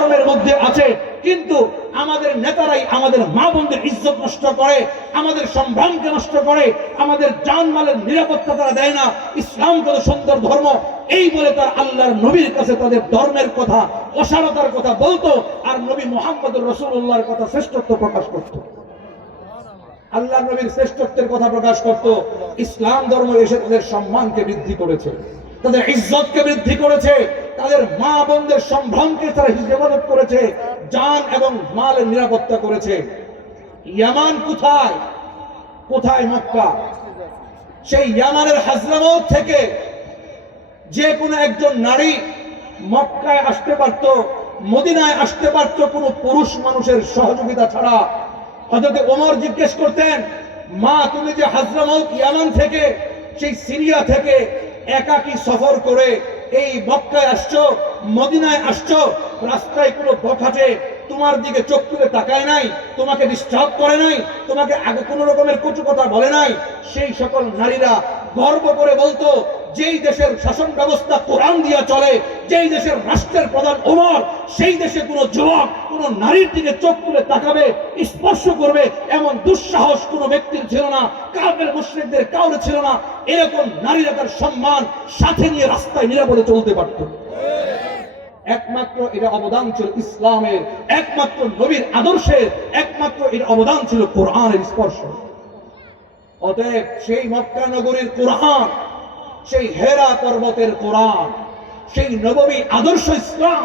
ধর্মের মধ্যে আছে, কিন্তু আমাদের নেতারাই আমাদের মা বোনদের ইজ্জত নষ্ট করে, আমাদের সম্ভ্রামকে নষ্ট করে, আমাদের জানমালের নিরাপত্তা তারা দেয় না। ইসলাম কত সুন্দর ধর্ম, এই বলে তার আল্লাহর নবীর কাছে তাদের ধর্মের কথা, অসারতার কথা বলতো, আর নবী মোহাম্মদ রসুল্লাহর কথা শ্রেষ্ঠত্ব প্রকাশ করতো। আল্লাহ নবীর শ্রেষ্ঠত্বের কথা প্রকাশ করত। ইসলাম ধর্ম এসে তাদের সম্মানকে বৃদ্ধি করেছে। তাদের ইজ্জতকে বৃদ্ধি করেছে, তাদের মা বোনদের সম্ভ্রমকে তারা হিফাজত করেছে জান এবং মালের নিরাপত্তা করেছে। ইয়ামান কোথায়? কোথায় মক্কা? সেই ইয়ামানের হাজরামত থেকে যে কোনো একজন নারী মক্কায় আসতে পারত, মদিনায় আসতে পারত, কোনো পুরুষ মানুষের সহযোগিতা ছাড়া। হজরত ওমর জিজ্ঞেস করতেন, মা, তুমি যে হাজরামত ইয়ামান থেকে, সেই সিরিয়া থেকে একাকি সফর করে এই মক্কায় আসছো, মদিনায় আসছো, রাস্তায় কোনো বখাটে তোমার দিকে চোখ তুলে তাকায় নাই, তোমাকে ডিস্টার্ব করে নাই, তোমাকে আগে কোনো রকমের কটু কথা বলে নাই, সেই সকল নারীরা গর্ব করে বলতো যেই দেশের শাসন ব্যবস্থা কোরআন দিয়া চলে, যেই দেশের রাষ্ট্রের প্রধান ওমর, সেই দেশে কোনো যুবক, কোনো নারীর দিকে চোখ তুলে তাকাবে, স্পর্শ করবে, এমন দুঃসাহস কোনো ব্যক্তির ছিল না কাবের মুশ্রিকদের কাউরে ছিল না। এরকম নারীরা তার সম্মান সাথে নিয়ে রাস্তায় নিরাপদে চলতে পারত। একমাত্র এটা অবদান ছিল ইসলামের, একমাত্র নবীর আদর্শের, একমাত্র এর অবদান ছিল কোরআনের স্পর্শ। অতএব সেই মক্কা নগরীর কোরআন সেই হেরা পর্বতের কোরআন, সেই নবমী আদর্শ ইসলাম,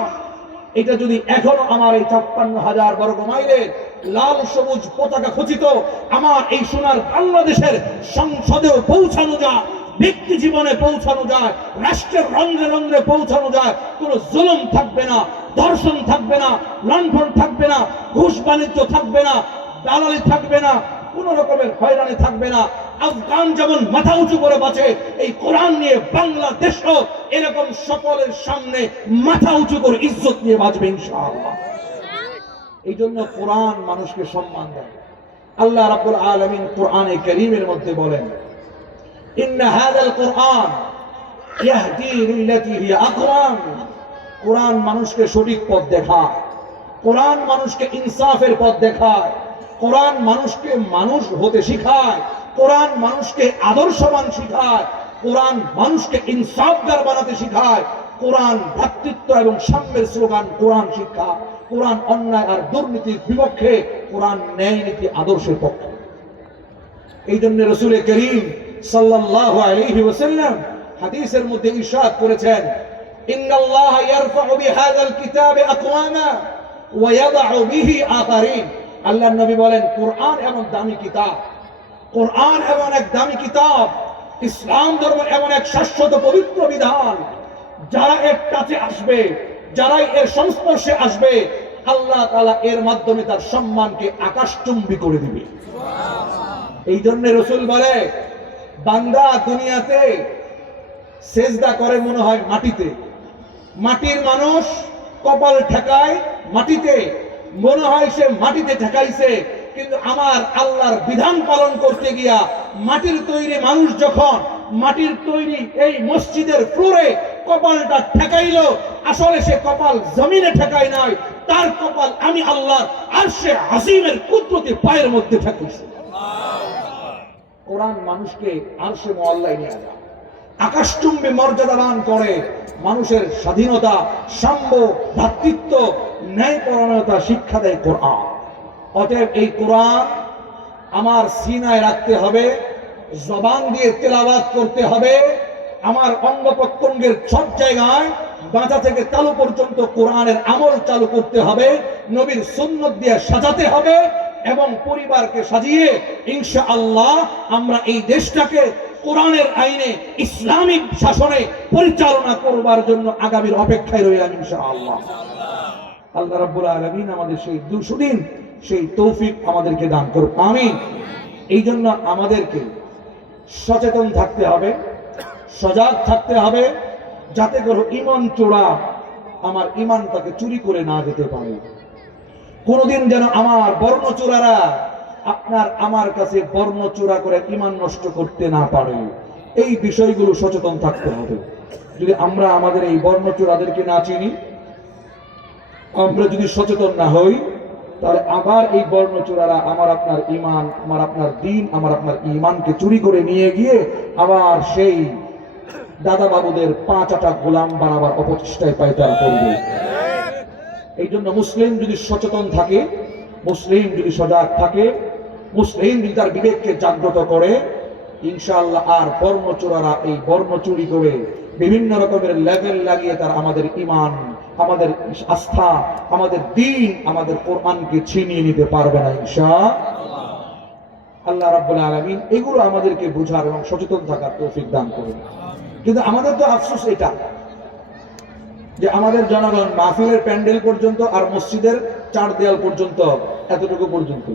এটা যদি এখনও আমার এই ছাপ্পান্ন হাজার বর্গ মাইলের লাল সবুজ পতাকা খচিত আমার এই সোনার বাংলাদেশের সংসদেও পৌঁছানো যায়, ব্যক্তি জীবনে পৌঁছানো যায়, রাষ্ট্রের রন্ধ্রে রন্ধ্রে পৌঁছানো যায়, কোনো জুলুম থাকবে না দর্শন থাকবে না, লণ্ঠন থাকবে না, ঘুষ বাণিজ্য থাকবে না, দালালি থাকবে না কোন রকমের হয়রানি থাকবে না। আফগান যেমন মাথা উঁচু করে বাঁচে, এই কোরআন নিয়ে বাংলাদেশ এরকম সকলের সামনে মাথা উঁচু করে ইজ্জত নিয়ে বাঁচবে ইনশাআল্লাহ। এই জন্য কোরআন মানুষকে সম্মান দেয়। আল্লাহ রাব্বুল আলামিন কোরআনে কারীমের মধ্যে বলেন, ইন্না হাযাল কোরআন ইয়াহদি লিল্লাতী হিয়া আকরাম। কোরআন মানুষকে সঠিক পথ দেখায়। কোরআন মানুষকে ইনসাফের পথ দেখায়। কোরআন মানুষকে মানুষ হতে শিখায়, কোরআন মানুষকে আদর্শবান শিখায়, কোরআন মানুষকে ইনসাফদার বানাতে শিখায়, কোরআন ভ্রাতৃত্ব এবং সাম্যের স্লোগান কোরআন শিক্ষা, কোরআন অন্যায় আর দুর্নীতির বিপক্ষে কোরআন ন্যায় নীতি আদর্শের পক্ষে। এই জন্য রসুল করিম সাল্লাল্লাহু আলাইহি ওয়াসাল্লাম হাদিসের মধ্যে ইশাদ করেছেন, ইন্নাল্লাহ ইয়ারফাউ বিহাযাল কিতাবে আকওয়ামা ওয়া ইয়াদউ বিহি আল্লাহর নবী বলেন, কোরআন এমন দামি কিতাব। কোরআন এমন এক দামি কিতাব। ইসলাম ধর্ম এমন এক শাশ্বত পবিত্র বিধান। যারা এর কাছে আসবে, যারাই এর সংস্পর্শে আসবে, আল্লাহ তালা এর মাধ্যমে তার সম্মানকে আকাশচুম্বী করে দিবে। এই জন্য রসুল বলে, বান্দা দুনিয়াতে সেজদা করে মনে হয় মাটিতে। মাটির মানুষ কপাল ঠেকায় মাটিতে। মনে হয় সে মাটিতে ঠেকাইছে, কিন্তু আমার আল্লাহর বিধান পালন করতে গিয়া মাটির তৈরি মানুষ যখন মাটির তৈরি এই মসজিদের ফ্লোরে কপালটা ঠেকাইলো, আসলে সে কপাল জমিনে ঠেকাই নাই, তার কপাল আমি আল্লাহ আর সে আসিমের কুদরতি পায়ের মধ্যে ঠেকাইছে। কোরআন মানুষকে আর সে মহল্লায় নিয়ে যায়। আকাশচুম্বী মর্যাদা দান করে, মানুষের স্বাধীনতা, সাম্য, ভ্রাতৃত্ব ন্যায়পরণতা শিক্ষা দেয় কোরআন। অতএব এই কোরআন আমার সিনায় রাখতে হবে, জবান দিয়ে তেলাবাদ করতে হবে, আমার অঙ্গ প্রত্যঙ্গের সব জায়গায় বাঁচা থেকে চালু পর্যন্ত কোরআনের আমল চালু করতে হবে, নবীর সুন্নত দিয়ে সাজাতে হবে এবং পরিবারকে সাজিয়ে ইনশা আল্লাহ আমরা এই দেশটাকে কোরআনের আইনে ইসলামিক শাসনে পরিচালনা করবার জন্য আগামীর অপেক্ষায় রইলাম ইনশা আল্লাহ আল্লাহ রাব্বুল আলামিন আমাদের সেই দুশো দিন, সেই তৌফিক আমাদেরকে দান করুক। আমিন। এই জন্য আমাদেরকে সচেতন থাকতে হবে, সজাগ থাকতে হবে, যাতে করে ইমান চোরা আমার ইমানটাকে চুরি করে না যেতে পারে। কোনোদিন যেন আমার বর্ণ চোরারা আপনার আমার কাছে বর্ণ চোরা করে ইমান নষ্ট করতে না পারে। এই বিষয়গুলো সচেতন থাকতে হবে। যদি আমরা আমাদের এই বর্ণ চোরাদেরকে না চিনি আমরা যদি সচেতন না হই, তাহলে আবার এই বর্ণচোরারা আমার আপনার ইমান আমার আপনার দিন, আমার আপনার ইমানকে চুরি করে নিয়ে গিয়ে আবার সেই দাদা বাবুদের পাঁচ আটা গোলাম বানাবার অপচেষ্টায় পায়তারা করবে এই জন্য মুসলিম যদি সচেতন থাকে, মুসলিম যদি সজাগ থাকে, মুসলিম যদি তার বিবেককে জাগ্রত করে ইনশাল্লাহ আর বর্ণচোরারা এই বর্ণ চুরি করে বিভিন্ন রকমের লেভেল লাগিয়ে তারা আমাদের ইমান আমাদের আস্থা, আমাদের দিন, আমাদের কোরআনকে ছিনিয়ে নিতে পারবে না ইনশা আল্লাহ রাব্বুল আলামিন এগুলো আমাদেরকে বোঝার এবং সচেতন থাকার তৌফিক দান করুন। কিন্তু আমাদের তো আফসোস এটা, যে আমাদের জনগণ মাহফিলের প্যান্ডেল পর্যন্ত আর মসজিদের চার দেয়াল পর্যন্ত এতটুকু পর্যন্ত।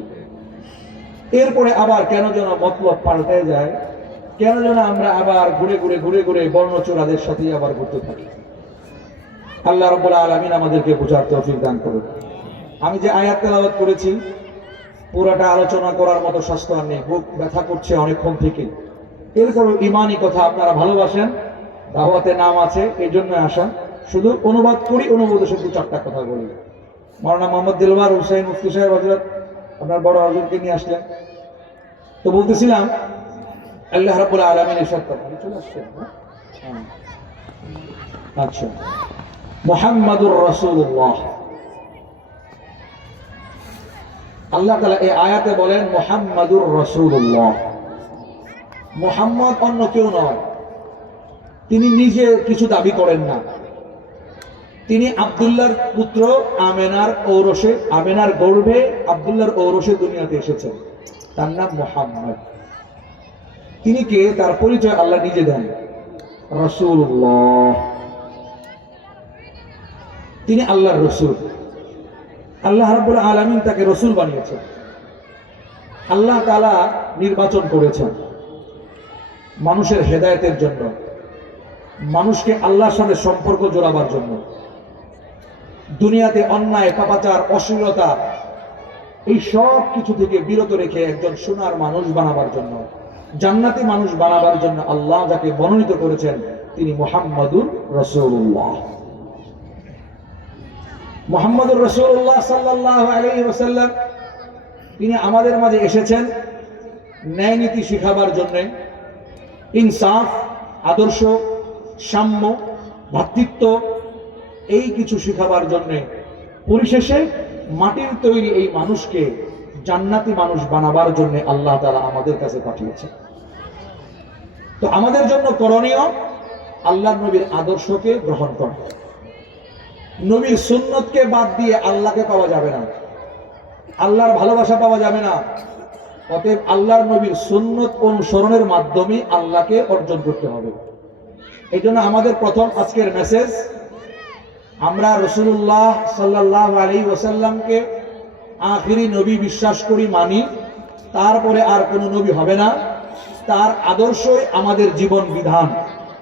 এরপরে আবার কেন যেন মতলব পাল্টে যায়? কেন যেন আমরা আবার ঘুরে ঘুরে ঘুরে ঘুরে বর্ণচোরাদের সাথেই আবার ঘুরতে থাকি। আল্লাহ রব্বুল আলমিন আমাদেরকে বোঝার তৌফিক দান করুন। আমি যে আয়াত তেলাওয়াত করেছি, পুরাটা আলোচনা করার মতো স্বাস্থ্য আর নেই। বুক ব্যথা করছে অনেকক্ষণ থেকে। এরপর ইমানই কথা আপনারা ভালোবাসেন, দাওয়াতে নাম আছে এই জন্য আসা। শুধু অনুবাদ করি, অনুবাদে শুধু চারটা কথা বলি। মৌলানা মোহাম্মদ দিলবার হুসাইন মুফতি সাহেব হজরত আপনার বড় হজরতকে নিয়ে আসলেন। তো বলতেছিলাম আল্লাহ চলে আসছে হ্যাঁ? হ্যাঁ। আচ্ছা। আল্লাহ এই আয়াতে বলেন অন্য কেউ নয়। তিনি নিজে কিছু দাবি করেন না। তিনি আবদুল্লার পুত্র আমেনার ঔরসে, আমেনার গর্ভে আবদুল্লার ঔরসে দুনিয়াতে এসেছেন। তার নাম মোহাম্মদ। তিনি কে? তার পরিচয় আল্লাহ নিজে দেন। রসুল্লাহ তিনি আল্লাহর রসুল। আল্লাহ রাব্বুল আলামিন তাকে রসুল বানিয়েছেন। আল্লাহ তাআলা নির্বাচন করেছেন। মানুষের হেদায়েতের জন্য। মানুষকে আল্লাহর সাথে সম্পর্ক জোড়াবার জন্য। দুনিয়াতে অন্যায়, পাপাচার, অশ্লীলতা, এই সব কিছু থেকে বিরত রেখে একজন সোনার মানুষ বানাবার জন্য। জান্নাতি মানুষ বানাবার জন্য আল্লাহ যাকে মনোনীত করেছেন, তিনি মোহাম্মদুর রসুল্লাহ মোহাম্মদুর রসুল্লাহ সাল্লাহ আলী ওসাল্লাম তিনি আমাদের মাঝে এসেছেন ন্যায় নীতি শিখাবার জন্যে। ইনসাফ, আদর্শ, সাম্য ভ্রাতৃত্ব এই কিছু শিখাবার জন্যে। পরিশেষে মাটির তৈরি এই মানুষকে জান্নাতি মানুষ বানাবার জন্য আল্লাহ তারা আমাদের কাছে পাঠিয়েছে। তো আমাদের জন্য করণীয় আল্লাহ নবীর আদর্শকে গ্রহণ করা। নবীর সুন্নতকে বাদ দিয়ে আল্লাহকে পাওয়া যাবে না। আল্লাহর ভালোবাসা পাওয়া যাবে না। অতএব আল্লাহর নবীর সুন্নত অনুসরণের মাধ্যমে আল্লাহকে অর্জন করতে হবে। এই জন্য আমাদের প্রথম আজকের মেসেজ আমরা রসুল্লাহ সাল্লাহ আলী ওসাল্লামকে আখিরি নবী বিশ্বাস করি, মানি। তারপরে আর কোনো নবী হবে না। তার আদর্শই আমাদের জীবন বিধান।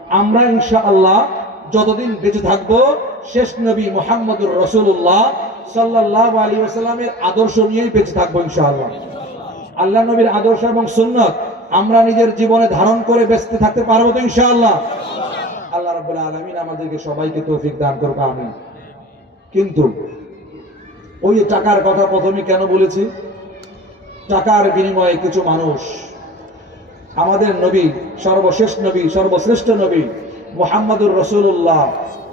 আমরা ইনশা আল্লাহ যতদিন বেঁচে থাকব, শেষ নবী মোহাম্মদুর রসুল্লাহ সাল্লাহ আলী ওসাল্লামের আদর্শ নিয়েই বেঁচে থাকব ইনশাআল্লাহ। আল্লাহ আল্লাহ নবীর আদর্শ এবং সুন্নত আমরা নিজের জীবনে ধারণ করে বেঁচতে থাকতে পারব তো ইনশাআল্লাহ। আল্লাহ রাব্বুল আলামিন আমাদেরকে সবাইকে তৌফিক দান করুক, আমিন। কিন্তু ওই টাকার কথা প্রথমে কেন বলেছি? টাকার বিনিময়ে কিছু মানুষ, আমাদের নবী, সর্বশেষ নবী, সর্বশ্রেষ্ঠ নবী মোহাম্মদুর রসুল্লাহ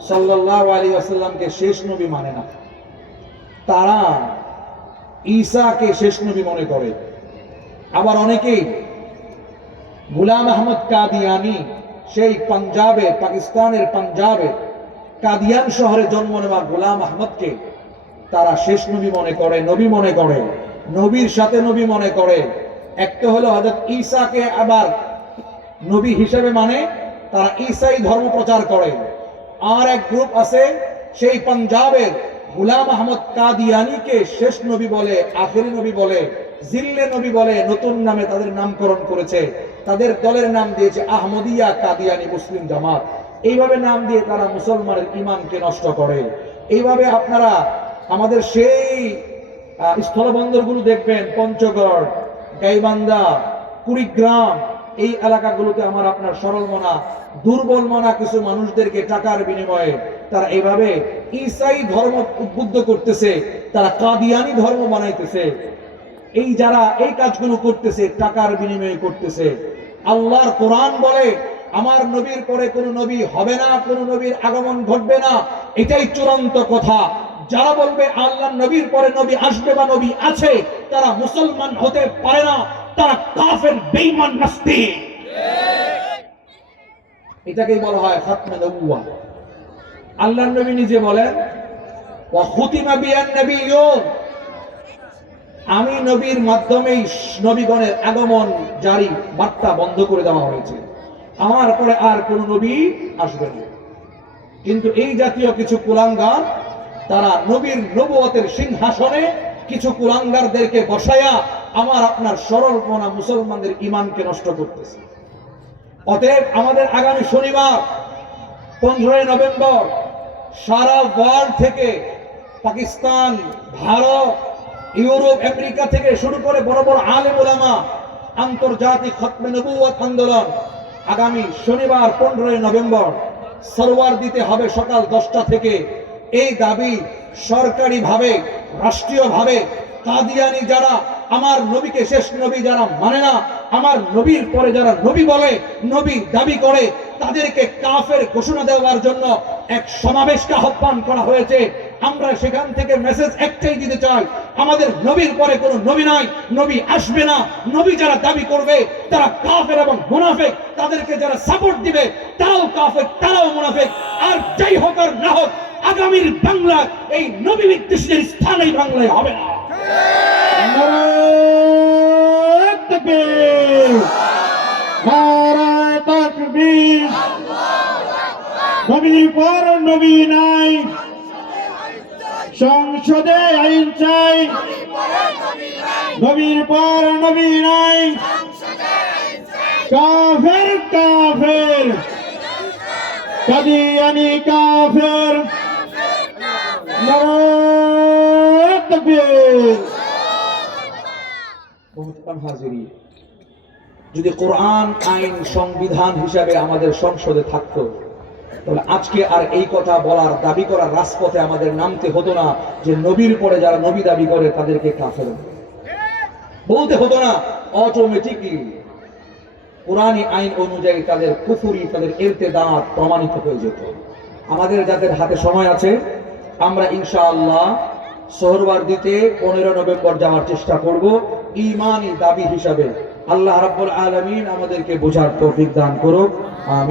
সাল্লাহ আলী আসাল্লামকে শেষ নবী মানে না। তারা ঈসাকে শেষ নবী মনে করে। আবার অনেকেই গুলাম আহমদ কাদিয়ানি, সেই পাঞ্জাবে, পাকিস্তানের পাঞ্জাবে, কাদিয়ান শহরে জন্ম নেওয়া গুলাম আহমদকে তারা শেষ নবী মনে করে, নবী মনে করে, নবীর সাথে নবী মনে করে। একটা হলো হজরত ঈসাকে আবার নবী হিসেবে মানে তারা ঈসাই ধর্ম প্রচার করে। আর এক গ্রুপ আছে, সেই পাঞ্জাবের গুলাম আহমদ কাদিয়ানিকে শেষ নবী বলে, আখেরি নবী বলে, জিল্লে নবী বলে নতুন নামে তাদের নামকরণ করেছে। তাদের দলের নাম দিয়েছে আহমদিয়া কাদিয়ানি মুসলিম জামাত। এইভাবে নাম দিয়ে তারা মুসলমানের ইমানকে নষ্ট করে। এইভাবে আপনারা আমাদের সেই স্থলবন্দরগুলো দেখবেন, পঞ্চগড়, গাইবান্ধা, কুড়িগ্রাম, এই এলাকাগুলোতে আমার আপনার সরল মনা, দুর্বল মনা কিছু মানুষদেরকে টাকার বিনিময়ে তারা এইভাবে ঈসাই ধর্ম উদ্বুদ্ধ করতেছে, তারা কাদিয়ানি ধর্ম বানাইতেছে। এই যারা এই কাজগুলো করতেছে, টাকার বিনিময়ে করতেছে। আল্লাহর কোরআন বলে, আমার নবীর পরে কোন নবী হবে না, কোন নবীর আগমন ঘটবে না, এটাই চূড়ান্ত কথা। যারা বলবে আল্লাহ নবীর পরে নবী আসবে বা নবী আছে, তারা মুসলমান হতে পারে না, তারা কাফের বেঈমান নাস্তিক। এটাকেই বলা হয় খাতমে নবুয়া। আল্লাহ নবী নিজে বলেন, ওয়া খুতিমা বিয়ান নবিয়্যুন আমি নবীর মাধ্যমেই নবীগণের আগমন জারি, বার্তা বন্ধ করে দেওয়া হয়েছে। আমার পরে আর কোন নবী আসবে না। কিন্তু এই জাতীয় কিছু কুলাঙ্গার তারা নবীর নবুয়তের সিংহাসনে কিছু কুলাঙ্গারদেরকে বসায়া আমার আপনার সরলপনা মুসলমানদের ইমানকে নষ্ট করতেছে। অতএব আমাদের আগামী শনিবার, পনেরোই নভেম্বর, সারা ওয়ার্ল্ড থেকে পাকিস্তান, ভারত, ইউরোপ, আমেরিকা থেকে শুরু করে বড় বড় আলেম ওলামা আন্তর্জাতিক খতমে নবুয়ত আন্দোলন আগামী শনিবার, পনেরোই নভেম্বর, সরোয়ার দিতে হবে সকাল দশটা থেকে এই দাবি সরকারিভাবে, রাষ্ট্রীয়ভাবে কাদিয়ানি যারা, আমার নবীকে শেষ নবী যারা মানে না, আমার নবীর পরে যারা নবী বলে, নবী দাবি করে, তাদেরকে কাফের ঘোষণা দেওয়ার জন্য এক সমাবেশকে আহ্বান করা হয়েছে। আমরা সেখান থেকে মেসেজ একটাই দিতে চাই, আমাদের নবীর পরে কোনো নবী নাই, নবী আসবে না, নবী যারা দাবি করবে, তারা কাফের এবং মুনাফেক, তাদেরকে যারা সাপোর্ট দিবে, তারাও কাফের, তারাও মুনাফেক, আর যাই হোক আর না হোক আগামীর বাংলা এই নবী বিদ্বেষীদের স্থান এই বাংলায় হবে না। সংসদে আইন চাই। নবীর পর নবী নাই। কাফের কাফের। কাদিয়ানি কাফের। হাজিরি, যদি কোরআন আইন সংবিধান হিসাবে আমাদের সংসদে থাকতো, তাহলে আজকে আর এই কথা বলার, দাবি করার রাজপথে আমাদের নামতে হতো না যে নবীর পরে যারা নবী দাবি করে তাদেরকে কাফের বলতে হতো না অটোমেটিকলি কোরআনী আইন অনুযায়ী তাদের কুফুরি, তাদের এরতে দাঁত প্রমাণিত হয়ে যেত। আমাদের যাদের হাতে সময় আছে, আমরা ইনশাআল্লাহ সোহরবার দিতে পনেরো নভেম্বর যাওয়ার চেষ্টা করব ইমানি দাবি হিসাবে। আল্লাহ রাব্বুল আলমিন আমাদেরকে বোঝার তৌফিক দান করুক। আমি